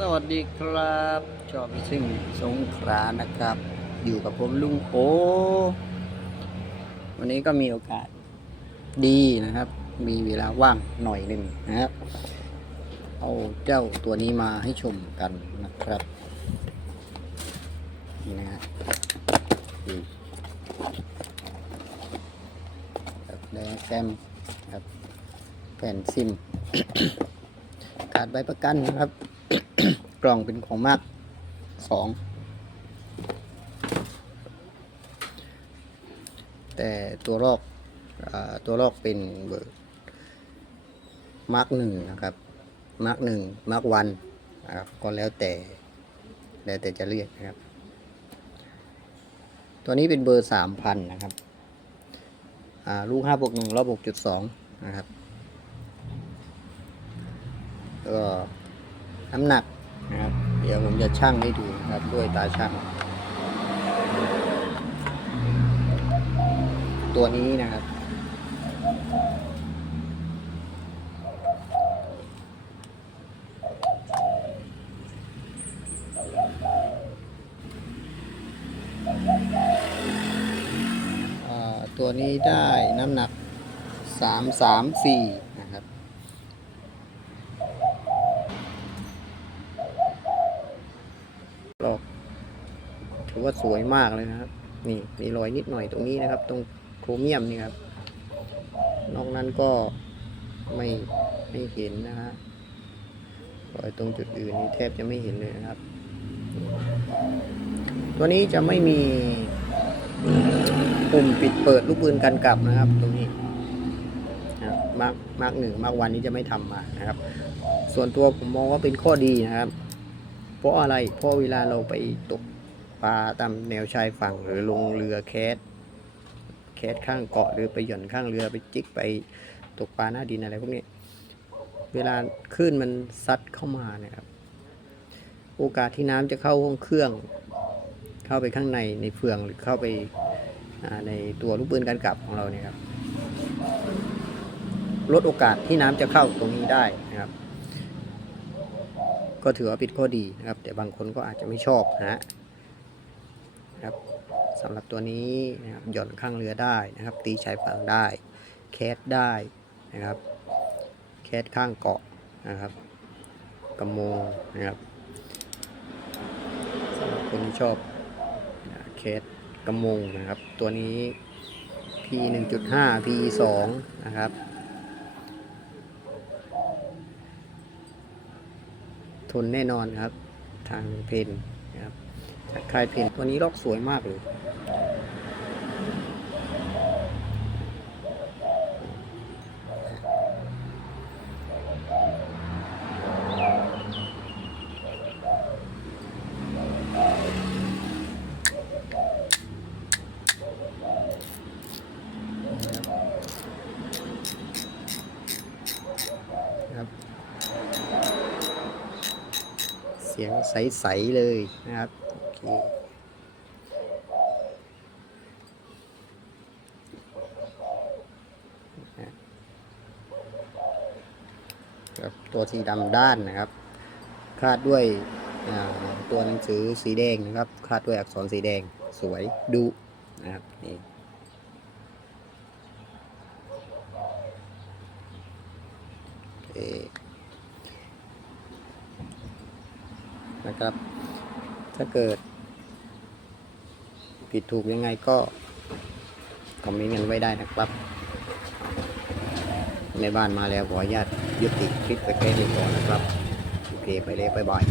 สวัสดีครับ ชอบซึ่งสงขลานะครับ อยู่กับผมลุงโอวันนี้ก็มีโอกาสดีนะครับ มีเวลาว่างหน่อยหนึ่งนะครับ เอาเจ้าตัวนี้มาให้ชมกันนะครับ นี่นะฮะนี่แบบแดงแซมครับแผ่นซิม ขาดใบประกันนะครับ กล่องเป็นของมากสองแต่ตัวลอกอตัวลอกเป็นเบอร์มาร์กหนึ่งนะครับมาร์กหนึ่งมาร์กวันนะครับก็แล้วแต่แล้วแต่จะเรียกนะครับ ตัวนี้เป็นเบอร์สามพันนะครับลูกห้าบวกหนึ่งรอบบวกจุดสองนะครับก็น้ำหนัก นะครับ เดี๋ยวผมจะชั่งให้ดูนะครับด้วยตาชั่ง ตัวนี้นะครับ ตัวนี้ได้น้ำหนักสามสามสี่นะครับ ลอก ถือว่าสวยมากเลยนะครับ นี่มีรอยนิดหน่อยตรงนี้นะครับ ตรงโครเมียมนี่ครับ นอกนั้นก็ไม่ไม่เห็นนะฮะรอยตรงจุดอื่นนี่แทบจะไม่เห็นเลยนะครับ ตัวนี้จะไม่มีปุ่มปิดเปิดลูกปืนกันกลับนะครับ ตรงนี้นะครับมาร์กมาร์กหนึ่งมาร์กวันนี้จะไม่ทำมานะครับ ส่วนตัวผมมองว่าเป็นข้อดีนะครับ เพราะอะไรเพราะเวลาเราไปตก ปลาตามแนวชายฝั่งหรือลงเรือแคสแคสข้างเกาะหรือไปหย่อนข้างเรือไปจิกไปตกปลาหน้าดินอะไรพวกนี้ เวลาคลื่นมันซัดเข้ามาเนี่ยครับ โอกาสที่น้ำจะเข้าห้องเครื่อง เข้าไปข้างในในเฟืองหรือเข้าไปในตัวลูกปืนกันกลับของเราเนี่ยครับลดโอกาสที่น้ำจะเข้าตรงนี้ได้นะครับ ก็ถือว่าเป็นข้อดีนะครับ แต่บางคนก็อาจจะไม่ชอบนะฮะ นะครับสำหรับตัวนี้นะครับหย่อนข้างเรือได้นะครับ ตีชายฝั่งได้ แคสได้นะครับ แคสข้างเกาะนะครับกระมงนะครับสำหรับคนที่ชอบนะแคสกระมงนะครับ ตัวนี้ P 1.5 P 2นะครับ ทนแน่นอนครับทางเพนนะครับ จากค่ายเพนตัวนี้ลอกสวยมากเลยครับเสียงใส ๆ เลยนะครับ โอเครับตัวสีดำด้านนะครับ คาดด้วยตัวหนังสือสีแดงนะครับ คาดด้วยอักษรสีแดงสวยดุนะครับนี่นะครับ ถ้าเกิด ผิดถูกยังไงก็คอมเมนต์กันไว้ได้นะครับ ในบ้านมาแล้วขออนุญาตยุติคลิปไปแค่นี้ก่อนนะครับ โอเค ไปเลยบ๊ายบาย